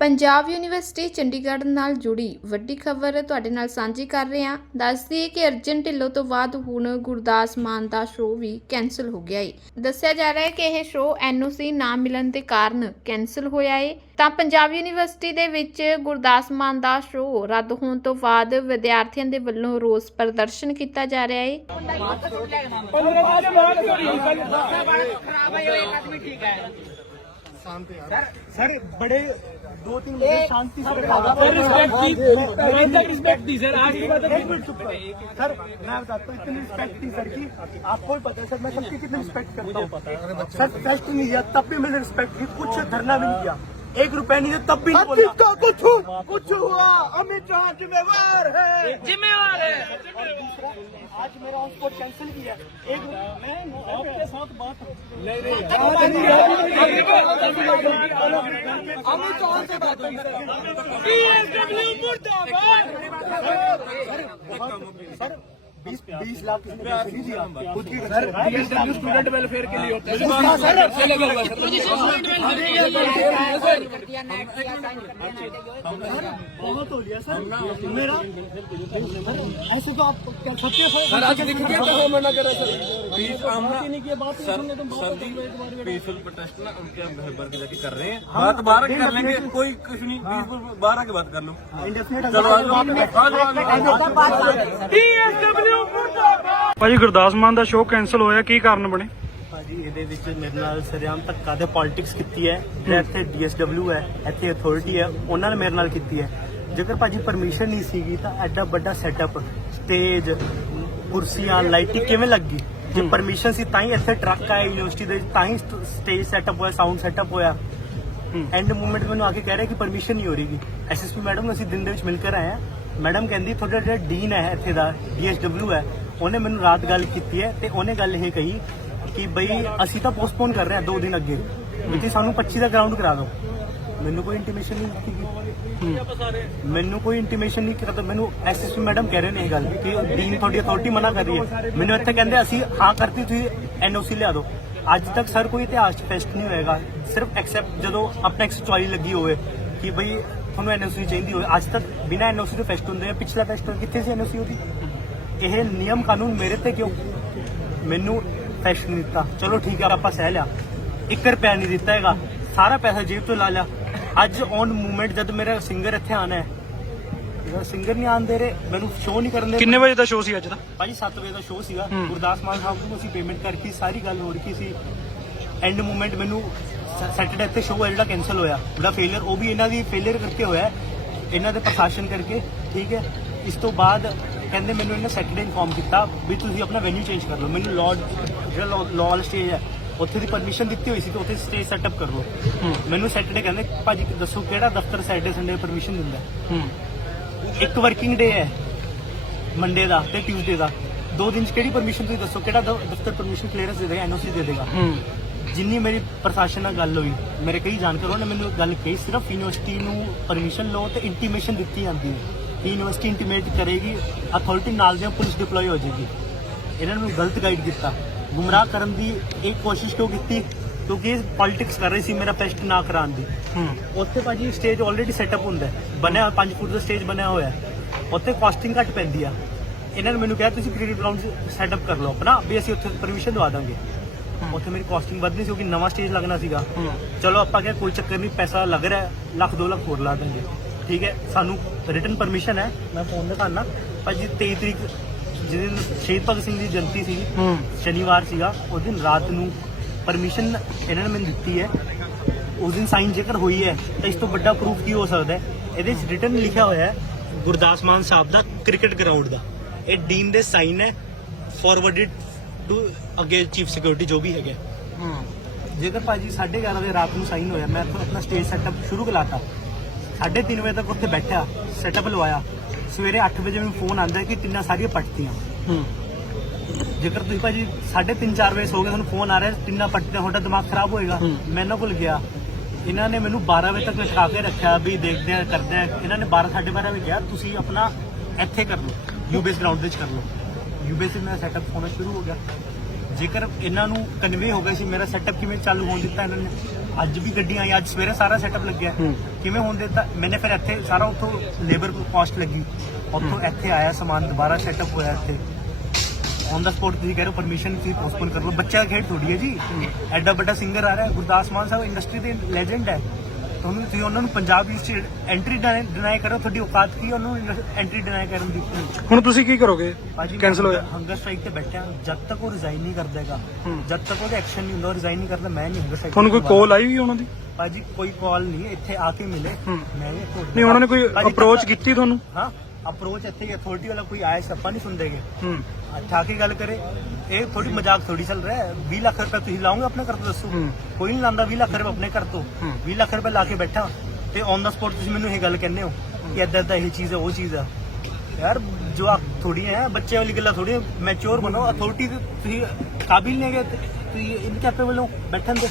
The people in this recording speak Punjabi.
ਪੰਜਾਬ ਯੂਨੀਵਰਸਿਟੀ ਚੰਡੀਗੜ੍ਹ ਨਾਲ ਜੁੜੀ ਵੱਡੀ ਖਬਰ ਤੁਹਾਡੇ ਨਾਲ ਸਾਂਝੀ ਕਰ ਰਹੇ ਹਾਂ। ਦੱਸਦੀ ਹੈ ਕਿ ਅਰਜਨ ਢਿੱਲੋਂ ਤੋਂ ਬਾਅਦ ਹੁਣ ਗੁਰਦਾਸ ਮਾਨ ਦਾ ਸ਼ੋਅ ਵੀ ਕੈਨਸਲ ਹੋ ਗਿਆ ਹੈ ਦੱਸਿਆ ਜਾ ਰਿਹਾ ਹੈ ਕਿ ਇਹ ਸ਼ੋਅ ਐਨਓਸੀ ਨਾ ਮਿਲਣ ਦੇ ਕਾਰਨ ਕੈਨਸਲ ਹੋਇਆ ਹੈ ਤਾਂ ਪੰਜਾਬ ਯੂਨੀਵਰਸਿਟੀ ਦੇ ਵਿੱਚ ਗੁਰਦਾਸ ਮਾਨ ਦਾ ਸ਼ੋਅ ਰੱਦ ਹੋਣ ਤੋਂ ਬਾਅਦ ਵਿਦਿਆਰਥੀਆਂ ਦੇ ਵੱਲੋਂ ਰੋਸ ਪ੍ਰਦਰਸ਼ਨ ਕੀਤਾ ਜਾ ਰਿਹਾ ਹੈ ਸਰ, ਬੜੇ दो तीन शांति से रिस्पेक्ट दी सर आज की बात एक मिनट चुप सर मैं बताता हूँ इतनी रिस्पेक्ट थी सर की आपको भी पता है सर मैं सबकी कितनी रिस्पेक्ट करता हूँ। सर फेस्ट नहीं किया तब भी मैंने रिस्पेक्ट की कुछ धरना भी नहीं किया। एक रुपया नहीं दिया तब भी नहीं बोला। कुछ कुछ हुआ? अमित शाह जिम्मेवार है। जिम्मेवार है। आज मेरा उसको कैंसिल किया। एक मैं आपके साथ बात अमित शाह से बात हुई सर बीएसडब्ल्यू मुर्दाबाद सर बीस लाख स्टूडेंट वेलफेयर के लिए होता है बहुत हो लिया सर मेरा ऐसे तो आप क्या सत्य सर आज दिख गया तो मना करा सर पीस आमना बात sir sir ji peaceful protest ना उनके हम घर भर के जाके कर रहे हैं बात कर लेंगे कोई कुछ नहीं बारह की बात कर लो चलो आ ਭਾਜੀ ਗੁਰਦਾਸ ਮਾਨ ਦਾ ਸ਼ੋਅ ਕੈਨਸਲ ਹੋਇਆ ਕੀ ਕਾਰਨ ਬਣੇ? ਭਾਜੀ ਇਹਦੇ ਵਿੱਚ ਮੇਰੇ ਨਾਲ ਸਰਿਆਮ ਧੱਕਾ ਤੇ ਪੋਲਿਟਿਕਸ ਕੀਤੀ ਹੈ ਇੱਥੇ ਡੀਐਸਡਬਲਯੂ ਹੈ ਇੱਥੇ ਅਥਾਰਟੀ ਹੈ ਉਹਨਾਂ ਨੇ ਮੇਰੇ ਨਾਲ ਕੀਤੀ ਹੈ। ਜੇਕਰ ਭਾਜੀ ਪਰਮਿਸ਼ਨ ਨਹੀਂ ਸੀਗੀ ਤਾਂ ਐਡਾ ਵੱਡਾ ਸੈਟਅਪ ਸਟੇਜ ਕੁਰਸੀਆਂ ਲਾਈਟਿੰਗ ਕਿਵੇਂ ਲੱਗੀ? ਜੇ ਪਰਮਿਸ਼ਨ ਸੀ ਤਾਂ ਹੀ ਇੱਥੇ ਟਰੱਕ ਆਇਆ ਯੂਨੀਵਰਸਿਟੀ ਦੇ ਤਾਂ ਹੀ ਸਟੇਜ ਸੈਟਅਪ ਹੋਇਆ ਸਾਊਂਡ ਸੈਟਅਪ ਹੋਇਆ। ਐਂਡ ਮੂਵਮੈਂਟ ਮੈਨੂੰ ਆ ਕੇ ਕਹਿ ਰਿਹਾ ਕਿ ਪਰਮਿਸ਼ਨ ਨਹੀਂ ਹੋ ਰਹੀਗੀ ਐਸਐਸਪੀ ਮੈਡਮ ਅਸੀਂ ਦਿਨ ਦੇ ਵਿੱਚ ਮਿਲ ਕੇ ਆਏ ਆ ਮੈਡਮ ਕਹਿੰਦੀ, ਤੁਹਾਡਾ ਜਿਹੜਾ ਡੀਨ ਹੈ ਇੱਥੇ ਦਾ, ਡੀਐਸਡਬਲਿਊ ਹੈ, ਉਹਨੇ ਮੈਨੂੰ ਰਾਤ ਗੱਲ ਕੀਤੀ ਹੈ ਤੇ ਉਹਨੇ ਗੱਲ ਇਹ ਕਹੀ ਕਿ ਬਈ ਅਸੀਂ ਤਾਂ ਪੋਸਟਪੋਨ ਕਰ ਰਹੇ ਹਾਂ ਦੋ ਦਿਨ ਅੱਗੇ। ਵੀ ਸਾਨੂੰ 25 ਦਾ ਗਰਾਊਂਡ ਕਰਾ ਦਿਓ। ਮੈਨੂੰ ਕੋਈ ਇੰਟੀਮੇਸ਼ਨ ਨਹੀਂ ਦਿੱਤੀ ਮੈਨੂੰ ਕੋਈ ਇੰਟੀਮੇਸ਼ਨ ਨਹੀਂ ਕਰਦਾ ਮੈਨੂੰ ਐਸਐਸਪੀ ਮੈਡਮ ਕਹਿ ਰਹੇ ਨੇ ਇਹ ਗੱਲ ਕਿ ਡੀਨ ਤੁਹਾਡੀ ਅਥਾਰਟੀ ਮਨਾ ਕਰ ਰਹੀ ਹੈ। ਮੈਨੂੰ ਇੱਥੇ ਕਹਿੰਦੇ ਅਸੀਂ ਹਾਂ ਕਰਤੀ, ਤੁਸੀਂ ਐਨਓਸੀ ਲਿਆ ਦਿਓ। ਅੱਜ ਤੱਕ ਸਰ ਕੋਈ ਇਤਿਹਾਸ ਚ ਫੈਸਟ ਨਹੀਂ ਹੋਏਗਾ। ਸਿਰਫ ਐਕਸੈਪਟ ਜਦੋਂ ਆਪਣਾ ਐਕਸਚੁਆਈ ਲੱਗੀ ਹੋਵੇ ਕਿ ਬਈ ਤੁਹਾਨੂੰ ਐਨਓਸੀ ਚਾਹੀਦੀ ਹੋਵੇ। ਅੱਜ ਤੱਕ ਬਿਨਾਂ ਐਨਓਸੀ ਤੋਂ ਫੈਸਟ ਹੁੰਦੇ ਆ। ਪਿਛਲਾ ਫੈਸਟ ਕਿੱਥੇ ਸੀ ਐਨਓਸੀ ਉਹਦੀ? ਇਹ ਨਿਯਮ ਕਾਨੂੰਨ ਮੇਰੇ ਤੇ ਕਿਉਂ? ਮੈਨੂੰ ਫੈਸਟ ਨਹੀਂ ਦਿੱਤਾ। ਚਲੋ ਠੀਕ ਹੈ ਆਪਾਂ ਸਹਿ ਲਿਆ। 1 ਰੁਪਿਆ ਨਹੀਂ ਦਿੱਤਾ ਹੈਗਾ। ਸਾਰਾ ਪੈਸਾ ਜੇਬ ਤੋਂ ਲਾ ਲਿਆ। ਅੱਜ ਔਨ ਮੂਵਮੈਂਟ ਜਦ ਮੇਰਾ ਸਿੰਗਰ ਇੱਥੇ ਆਣਾ ਹੈ। ਸਿੰਗਰ ਨਹੀਂ ਆਉਣ ਦੇ ਰਹੇ ਮੈਨੂੰ ਸ਼ੋਅ ਨਹੀਂ ਕਰਨ ਦੇ ਕਿੰਨੇ ਵਜੇ ਦਾ ਸ਼ੋਅ ਸੀ ਅੱਜ ਦਾ? ਭਾਜੀ 7 ਵਜੇ ਦਾ ਸ਼ੋਅ ਸੀਗਾ। ਗੁਰਦਾਸ ਮਾਨ ਸਾਹਿਬ ਨੂੰ ਅਸੀਂ ਪੇਮੈਂਟ ਕਰਕੇ ਸਾਰੀ ਗੱਲ ਹੋ ਰਹੀ ਸੀ। ਐਂਡ ਮੂਮੈਂਟ ਮੈਨੂੰ ਸੈਟਰਡੇ ਇੱਥੇ ਸ਼ੋਅ ਹੈ ਜਿਹੜਾ ਕੈਨਸਲ ਹੋਇਆ। ਜਿਹੜਾ ਫੇਲਿਅਰ ਉਹ ਵੀ ਇਹਨਾਂ ਦੀ ਫੇਲਿਅਰ ਕਰਕੇ ਹੋਇਆ ਹੈ। ਇਹਨਾਂ ਦੇ ਪ੍ਰਸ਼ਾਸਨ ਕਰਕੇ ਠੀਕ ਹੈ? ਇਸ ਤੋਂ ਬਾਅਦ ਕਹਿੰਦੇ ਮੈਨੂੰ ਇਹਨੇ ਸੈਟਰਡੇ ਇਨਫੋਰਮ ਕੀਤਾ ਵੀ ਤੁਸੀਂ ਆਪਣਾ ਵੈਨਿਊ ਚੇਂਜ ਕਰ ਲਓ। ਮੈਨੂੰ ਲਾਰਡ ਜਿਹੜਾ ਲਾਲ ਸਟੇਜ ਹੈ ਉੱਥੇ ਦੀ ਪਰਮਿਸ਼ਨ ਦਿੱਤੀ ਹੋਈ ਸੀ ਕਿ ਉੱਥੇ ਸਟੇਜ ਸੈਟਅਪ ਕਰ ਲਓ। ਮੈਨੂੰ ਸੈਟਰਡੇ ਕਹਿੰਦੇ ਭਾਜੀ ਦੱਸੋ ਕਿਹੜਾ ਦਫ਼ਤਰ ਸੈਟਰਡੇ ਸੰਡੇ ਪਰਮਿਸ਼ਨ ਦਿੰਦਾ ਇੱਕ ਵਰਕਿੰਗ ਡੇ ਹੈ ਮੰਡੇ ਦਾ ਤੇ ਟਿਊਜ਼ਡੇ ਦਾ। ਦੋ ਦਿਨ ਚ ਕਿਹੜੀ ਪਰਮਿਸ਼ਨ ਤੁਸੀਂ ਦੱਸੋ? ਕਿਹੜਾ ਦਫ਼ਤਰ ਪਰਮਿਸ਼ਨ ਕਲੀਅਰੈਂਸ ਦੇ ਦੇਗਾ ਐਨਓਸੀ ਦੇ ਦੇਗਾ। ਜਿੰਨੀ ਮੇਰੀ ਪ੍ਰਸ਼ਾਸਨ ਨਾਲ ਗੱਲ ਹੋਈ ਮੇਰੇ ਕਈ ਜਾਣਕਾਰਾਂ ਨੇ ਮੈਨੂੰ ਗੱਲ ਕਹੀ ਸਿਰਫ ਯੂਨੀਵਰਸਿਟੀ ਨੂੰ ਪਰਮਿਸ਼ਨ ਲਓ ਤੇ ਇੰਟੀਮੇਸ਼ਨ ਦਿੱਤੀ ਜਾਂਦੀ ਹੈ। ਕਿ ਯੂਨੀਵਰਸਿਟੀ ਇੰਟੀਮੇਟ ਕਰੇਗੀ ਅਥਾਰਟੀ ਨਾਲ ਦੇ ਪੁਲਿਸ ਡਿਪਲੋਏ ਹੋ ਜਾਏਗੀ। ਇਹਨਾਂ ਨੇ ਮੈਨੂੰ ਗਲਤ ਗਾਈਡ ਕੀਤਾ। ਗੁੰਮਰਾਹ ਕਰਨ ਦੀ ਇੱਕ ਕੋਸ਼ਿਸ਼ ਕਿਉਂ ਕੀਤੀ? ਕਿਉਂਕਿ ਪੋਲਿਟਿਕਸ ਕਰ ਰਹੀ ਸੀ ਮੇਰਾ ਫੈਸਟ ਨਾ ਕਰਾਉਣ ਦੀ। ਹੂੰ। ਉੱਥੇ ਭਾਜੀ ਸਟੇਜ ਆਲਰੇਡੀ ਸੈਟਅਪ ਹੁੰਦਾ ਬਣਿਆ 5 ਫੁੱਟ ਦਾ ਸਟੇਜ ਬਣਿਆ ਹੋਇਆ ਉੱਥੇ ਕਾਸਟਿੰਗ ਘੱਟ ਪੈਂਦੀ ਆ। ਇਹਨਾਂ ਨੇ ਮੈਨੂੰ ਕਿਹਾ ਤੁਸੀਂ ਕ੍ਰਿਕਟ ਗਰਾਊਂਡ ਸੈਟਅਪ ਕਰ ਲਓ ਆਪਣਾ ਵੀ ਅਸੀਂ ਉੱਥੇ ਪਰਮਿਸ਼ਨ ਦਵਾ ਦਾਂਗੇ। ਉੱਥੇ ਮੇਰੀ ਕਾਸਟਿੰਗ ਵਧਣੀ ਸੀ ਕਿਉਂਕਿ ਨਵਾਂ ਸਟੇਜ ਲੱਗਣਾ ਸੀਗਾ। ਚਲੋ ਆਪਾਂ ਕਿਹਾ ਕੋਈ ਚੱਕਰ ਨਹੀਂ ਪੈਸਾ ਲੱਗ ਰਿਹਾ ਲੱਖ 2 ਲੱਖ ਹੋਰ ਲਾ ਦਾਂਗੇ ਠੀਕ ਹੈ ਸਾਨੂੰ ਰਿਟਨ ਪਰਮਿਸ਼ਨ ਹੈ ਮੈਂ ਫੋਨ ਦਿਖਾਣਾ ਭਾਜੀ 23 ਤਰੀਕ ਜਿਸ ਦਿਨ ਸ਼ਹੀਦ ਭਗਤ ਸਿੰਘ ਦੀ ਜਯੰਤੀ ਸੀ ਸ਼ਨੀਵਾਰ ਸੀਗਾ ਉਸ ਦਿਨ ਰਾਤ ਨੂੰ ਪਰਮਿਸ਼ਨ ਇਹਨਾਂ ਨੇ ਮੈਨੂੰ ਦਿੱਤੀ ਹੈ। ਉਸ ਦਿਨ ਸਾਈਨ ਜੇਕਰ ਹੋਈ ਹੈ ਤਾਂ ਇਸ ਤੋਂ ਵੱਡਾ ਪ੍ਰੂਫ ਕੀ ਹੋ ਸਕਦਾ ਹੈ? ਇਹਦੇ ਵਿੱਚ ਰਿਟਨ ਲਿਖਿਆ ਹੋਇਆ ਹੈ ਗੁਰਦਾਸ ਮਾਨ ਸਾਹਿਬ ਦਾ ਕ੍ਰਿਕਟ ਗਰਾਊਂਡ ਦਾ। ਇਹ ਡੀਨ ਦੇ ਸਾਈਨ ਹੈ ਫਾਰਵਰਡਡ ਟੂ ਅੱਗੇ ਚੀਫ ਸਿਕਿਉਰਿਟੀ ਜੋ ਵੀ ਹੈਗਾ ਹੂੰ। ਜੇਕਰ ਭਾਜੀ 11:30 ਵਜੇ ਰਾਤ ਨੂੰ ਸਾਈਨ ਹੋਇਆ ਮੈਂ ਇੱਥੋਂ ਆਪਣਾ ਸਟੇਜ ਸੈਟਅਪ ਸ਼ੁਰੂ ਕਰਾਤਾ। 3:30 ਵਜੇ ਤੱਕ ਉੱਥੇ ਬੈਠਾ ਸੈਟਅਪ ਲਵਾਇਆ। ਸਵੇਰੇ 8 ਵਜੇ ਮੈਨੂੰ ਫੋਨ ਆਂਦਾ ਕਿ ਤਿੰਨਾਂ ਸਾਰੀਆਂ ਪੱਟਤੀਆਂ। ਹੂੰ। ਜੇਕਰ ਤੁਸੀਂ ਭਾਜੀ 3:30 4 ਵਜੇ ਸੋ ਗਏ ਤੁਹਾਨੂੰ ਫੋਨ ਆ ਰਿਹਾ ਤਿੰਨਾਂ ਪੱਟੀਆਂ ਤੁਹਾਡਾ ਦਿਮਾਗ ਖਰਾਬ ਹੋਏਗਾ। ਮੈਂ ਇਹਨਾਂ ਕੋਲ ਗਿਆ। ਇਹਨਾਂ ਨੇ ਮੈਨੂੰ 12 ਵਜੇ ਤੱਕ ਲਿਖਾ ਕੇ ਰੱਖਿਆ ਵੀ ਦੇਖਦੇ ਆ ਕਰਦੇ ਆ। ਇਹਨਾਂ ਨੇ 12 12:30 ਵਜੇ ਕਿਹਾ ਤੁਸੀਂ ਆਪਣਾ ਇੱਥੇ ਕਰ ਲਓ ਯੂਬੀਐਸ ਗਰਾਊਂਡ ਵਿੱਚ ਕਰ ਲਓ। ਯੂਬੀਐਸ ਵਿੱਚ ਮੇਰਾ ਸੈਟਅਪ ਹੋਣਾ ਸ਼ੁਰੂ ਹੋ ਗਿਆ। ਜੇਕਰ ਇਹਨਾਂ ਨੂੰ ਕਨਵੇ ਹੋ ਗਿਆ ਸੀ ਮੇਰਾ ਸੈਟਅਪ ਕਿਵੇਂ ਚਾਲੂ ਹੋਣ ਦਿੱਤਾ ਇਹਨਾਂ ਨੇ ਅੱਜ ਵੀ ਗੱਡੀਆਂ ਆਈ ਅੱਜ ਸਵੇਰੇ ਸਾਰਾ ਸੈਟਅਪ ਲੱਗਿਆ। ਕਿਵੇਂ ਹੋਣ ਦਿੱਤਾ? ਮੈਨੇ ਫਿਰ ਇੱਥੇ ਸਾਰਾ ਉੱਥੋਂ ਲੇਬਰ ਕਾਸਟ ਲੱਗੀ। ਉੱਥੋਂ ਇੱਥੇ ਆਇਆ ਸਮਾਨ ਦੁਬਾਰਾ ਸੈਟਅਪ ਹੋਇਆ ਇੱਥੇ। ਔਨ ਦਾ ਸਪੋਰਟ ਤੁਸੀਂ ਕਹਿ ਰਹੇ ਹੋ ਪਰਮਿਸ਼ਨ ਤੁਸੀਂ ਪੋਸਟਪੋਨ ਕਰ ਲਓ। ਬੱਚਾ ਖੇਡ ਥੋੜੀ ਹੈ ਜੀ। ਐਡਾ ਵੱਡਾ ਸਿੰਗਰ ਆ ਰਿਹਾ। ਗੁਰਦਾਸ ਮਾਨ ਸਾਹਿਬ ਇੰਡਸਟਰੀ ਦੇ ਲੈਜੈਂਡ ਹੈ। ਤੁਹਾਨੂੰ ਤੁਸੀਂ ਉਹਨਾਂ ਨੂੰ ਪੰਜਾਬ ਵਿੱਚ ਐਂਟਰੀ ਡਿਨਾਈ ਕਰੋ ਤੁਹਾਡੀ ਔਕਾਤ ਕੀ ਉਹਨਾਂ ਨੂੰ ਐਂਟਰੀ ਡਿਨਾਈ ਕਰਨ ਦੀ ਹੁਣ ਤੁਸੀਂ ਕੀ ਕਰੋਗੇ? ਭਾਜੀ ਕੈਨਸਲ ਹੋਇਆ। ਹੰਗਰ ਸਟ੍ਰਾਈਕ ਤੇ ਬੈਠਾ ਜਦ ਤੱਕ ਉਹ ਰਿਜ਼ਾਈਨ ਨਹੀਂ ਕਰ ਦੇਗਾ ਜਦ ਤੱਕ ਉਹਦਾ ਐਕਸ਼ਨ ਨਹੀਂ ਹੁੰਦਾ ਰਿਜ਼ਾਈਨ ਨਹੀਂ ਕਰਦਾ ਮੈਂ ਨਹੀਂ ਹੰਗਰ ਸਟ੍ਰਾਈਕ ਤੁਹਾਨੂੰ ਕੋਈ ਕਾਲ ਆਈ ਵੀ ਉਹਨਾਂ ਦੀ? ਭਾਜੀ ਕੋਈ ਕਾਲ ਨਹੀਂ ਇੱਥੇ ਆ ਕੇ ਮਿਲੇ। ਮੈਂ ਨਹੀਂ ਉਹਨਾਂ ਨੇ ਕੋਈ ਅਪਰੋਚ ਕੀਤੀ ਤੁਹਾਨੂੰ? ਹਾਂ। ਅਪਰੋਚ ਇੱਥੇ ਅਥਾਰਟੀ ਵਾਲਾ ਕੋਈ ਆਇਆ ਸੱਪਾ ਨਹੀਂ ਸੁਣਦੇਗੇ ਹੂੰ। ਅੱਛਾ ਕੀ ਗੱਲ ਕਰੇ। ਇਹ ਥੋੜੀ ਮਜ਼ਾਕ ਥੋੜੀ ਚੱਲ ਰਿਹਾ ਹੈ। 20 ਲੱਖ ਰੁਪਏ ਤੁਸੀਂ ਲਾਓਗੇ ਆਪਣੇ ਘਰ ਤੋਂ ਦੱਸੋ। ਕੋਈ ਨਹੀਂ ਲਾਂਦਾ 20 ਲੱਖ ਰੁਪਏ ਆਪਣੇ ਘਰ ਤੋਂ। ਹੂੰ। 20 ਲੱਖ ਰੁਪਏ ਲਾ ਕੇ ਬੈਠਾ। ਤੇ ਔਨ ਦਾ ਸਪੋਟ ਤੁਸੀਂ ਮੈਨੂੰ ਇਹ ਗੱਲ ਕਹਿੰਦੇ ਹੋ ਕਿ ਏਦਾਂ ਏਦਾਂ ਇਹ ਚੀਜ਼ ਹੈ ਉਹ ਚੀਜ਼ ਹੈ। ਯਾਰ ਜੋ ਆਪ ਥੋੜੀ ਹੈ ਬੱਚੇ ਵਾਲੀ ਗੱਲਾਂ ਥੋੜੀ ਮੈਚੁਰ ਬਣੋ ਅਥਾਰਟੀ ਤੁਸੀਂ ਕਾਬਿਲ ਨਹੀਂ ਹੈਗੇ ਤੁਸੀਂ ਇਨਕੈਪੇਬਲ ਹੋ ਬੈਠਣ ਦੇ।